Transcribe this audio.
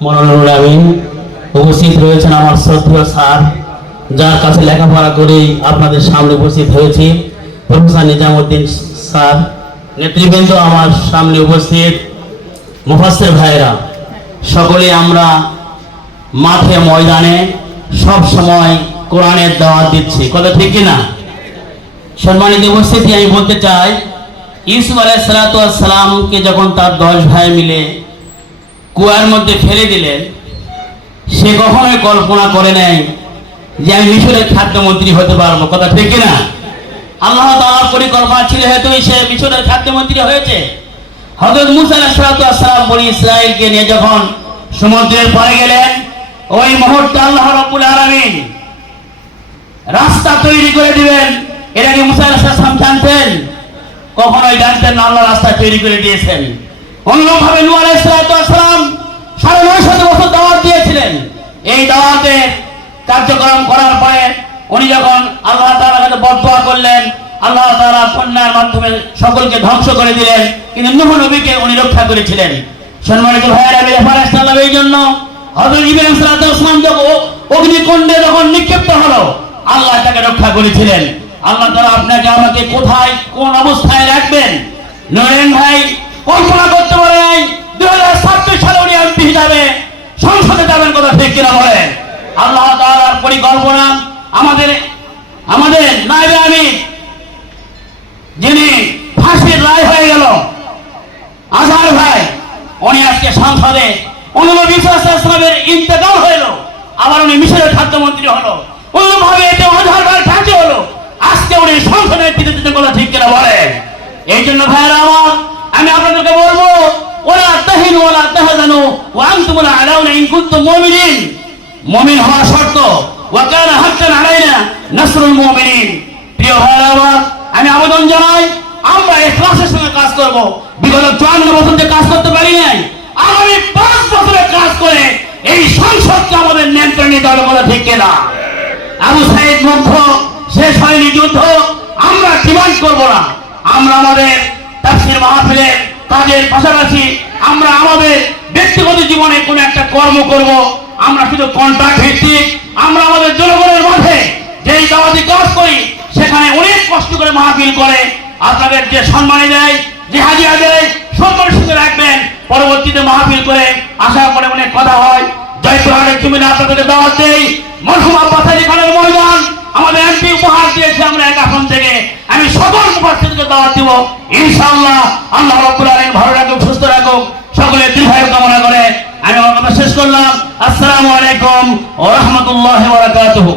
মনোনুর আমিন উপস্থিত রয়েছেন আমার শ্রদ্ধেয় স্যার, যার কাছে লেখাপড়া করেই আপনাদের সামনে উপস্থিত হয়েছি, প্রফেসর নিজামুদ্দিন স্যার। নেতৃবৃন্দ আমার সামনে উপস্থিত, মুফাসসির ভাইরা, সকলে আমরা মাঠে ময়দানে সব সময় কোরআনের দাওয়াত দিচ্ছি, কথা ঠিক কিনা? সম্মানিত উপস্থিতি, আমি বলতে চাই, ইউসুফ আলাইহিস সালামকে যখন তার 10 ভাই মিলে কুয়ার মধ্যে ফেলে দিলেন, সে কখনোই কল্পনা করে নাই যে আমি মিশরের খাদ্যমন্ত্রী হতে পারবো, কথা ঠিক কিনা? আল্লাহ তাআলার পরিকল্পনা ছিল, হয়তো সে মিশরের খাদ্যমন্ত্রী হয়েছে। হযরত মুসা আলাইহিস সালাম বনি ইসরাঈলকে নিয়ে যখন সমুদ্রের পাড়ে গেলেন, ওই মুহূর্তে আল্লাহ রাব্বুল আলামিন রাস্তা তৈরি করে দিবেন। এটা কি মুসা আলাইহিস সালাম জানতেন? কখনোই জানতেন না। আল্লাহ রাস্তা তৈরি করে দিয়েছেন। অন্যভাবে নূহ আলাইহিস সালাম 950 বছর দাওয়াত দিয়েছিলেন। এই দাওয়াতের কার্যক্রম করার পরে উনি যখন আল্লাহ তাআলার কাছে বদদোয়া করলেন, আল্লাহ তাআলা বন্যার মাধ্যমে সকলকে ধ্বংস করে দিলেন, কিন্তু নূহ নবীকে উনি রক্ষা করেছিলেন। সম্মানিত ভাইয়েরা, রেফারেন্স আল্লাহ এই জন্য হযরত ইব্রাহিম সাল্লাল্লাহু আলাইহি যখন অগ্নিকুণ্ডে যখন নিক্ষিপ্ত হলো, আল্লাহ তাকে রক্ষা করেছিলেন। আল্লাহ তাআলা আপনাকে আমাকে কোথায় কোন অবস্থায় রাখবেন নরেন ভাই কল্পনা করতে পারে নাই। 2026 সালে উনি এমপি হিসাবে সংসদে যাবেন, কথা ঠিক কিনা বলেন? আল্লাহ তাআলার পরিকল্পনা। আমাদের নায়েবে আমির যিনি ফাঁসির রায় হয়ে গেল, আজহার ভাই, উনি আজকে সংসদে, নবী সাল্লাল্লাহু ইন্তেকাল হইল, আবার উনি মিশরের খাদ্যমন্ত্রী হলো। অন্যভাবে এতে আজহার ভাই ফাঁসি হলো, আজকে উনি সংসদের বিরুদ্ধে, কথা ঠিক কিনা বলেন? এই জন্য ভাইয়েরা আমার, আমি আপনাদেরকে বলবো, ওয়ালা তাহিনু ওয়ালা তাহজানু ওয়া আনতুমুল আলাউনা ইন কুনতুম মুমিনিন। মুমিন হওয়া শর্ত। ওয়া কানা হাক্কান আলাইনা নাসরুল মুমিনিন। প্রিয় ভাইরা আমার, আমি আবেদন জানাই, আমরা ইখলাসের সঙ্গে কাজ করব। বিগত 54 বছর ধরে কাজ করতে পারি নাই, আগামী 5 বছরে কাজ করে এই সংসদকে আমাদের নিয়ন্ত্রণে নিতে হবে, কথা ঠিক কিনা? আবু সাঈদ মুগ্ধ শেষ হয়নি যুদ্ধ, আমরা ডিমান্ড করব না। আমরা আমাদের তাফসীর মাহফিলের কাজের পাশাপাশি আমরা আমাদের ব্যক্তিগত জীবনে কোনো একটা কর্ম করব। আমরা শুধু কন্ট্রাক্ট ভিত্তিক, আমরা আমাদের জনগণের মাঝে যেই দাওয়াতি কাজ করি, সেখানে অনেক কষ্ট করে মাহফিল করে আপনাদের যে সম্মানী দেয়, যে হাজিরা দেয়, সম্মানের সাথে রাখবেন। পরবর্তীতে মাহফিল করে আসার পরে অনেক কথা হয়। জয়পুরহাটের জমিনে আপনাদেরকে দাওয়াত দেই, মরহুম আব্বাস আলী খানের ময়দান আমাদের এমপি উপহার দিয়েছে, আমরা এক আসন থেকে। আমি সকল মুফাসসিরকে দাওয়াত দিব, ইনশাআল্লাহ। আল্লাহ রাব্বুল আলামিন ভালো রাখুক, সুস্থ রাখুক, সকলের দীর্ঘায়ু কামনা করে আমি আমার কথা শেষ করলাম। আসসালামু আলাইকুম ওয়া রাহমাতুল্লাহি ওয়া বারাকাতুহু।